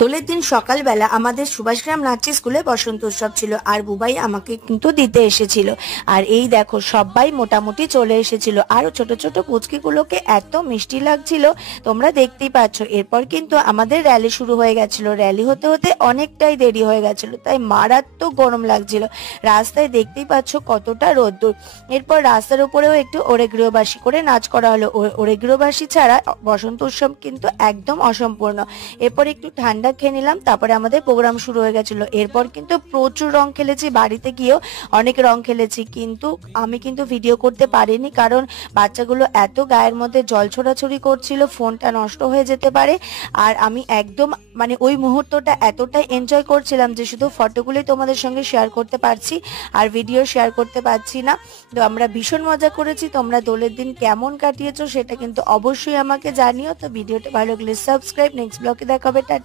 দোলের দিন সকালবেলা আমাদের সুভাষগ্রাম নাট্য স্কুলে বসন্ত উৎসব ছিল, আর বুবাই আমাকে কিন্তু দিতে এসেছিল। আর এই দেখো সবাই মোটামুটি চলে এসেছিল, আর ছোট ছোট পুচকিগুলোকে এত মিষ্টি লাগছিল, তোমরা দেখতেই পাচ্ছ। এরপর কিন্তু আমাদের র্যালি শুরু হয়ে গেছিল। র্যালি হতে হতে অনেকটাই দেরি হয়ে গেছিল, তাই মারাত্মক গরম লাগছিল। রাস্তায় দেখতেই পাচ্ছ কতটা রোদ্দুর। এরপর রাস্তার উপরেও একটু ওরেগৃহবাসী করে নাচ করা হলো। ওরেগৃহবাসী ছাড়া বসন্ত উৎসব কিন্তু একদম অসম্পূর্ণ। এরপর একটু ঠান্ডা খেয়ে নিলাম, তারপরে আমাদের প্রোগ্রাম শুরু হয়ে গেছিল। এরপর কিন্তু প্রচুর রং খেলেছি, বাড়িতে গিয়েও অনেক রং খেলেছি, কিন্তু আমি কিন্তু ভিডিও করতে পারিনি, কারণ বাচ্চাগুলো এত গায়ের মধ্যে জল ছোড়াছুড়ি করছিল, ফোনটা নষ্ট হয়ে যেতে পারে। আর আমি একদম মানে ওই মুহূর্তটা এতটাই এনজয় করছিলাম যে শুধু ফটোগুলোই তোমাদের সঙ্গে শেয়ার করতে পারছি, আর ভিডিও শেয়ার করতে পারছি না। তো আমরা ভীষণ মজা করেছি। তোমরা দোলের দিন কেমন কাটিয়েছো সেটা কিন্তু অবশ্যই আমাকে জানিও। তো ভিডিওটা ভালো লাগলে সাবস্ক্রাইব, নেক্সট ব্লগে দেখা হবে। টাটা।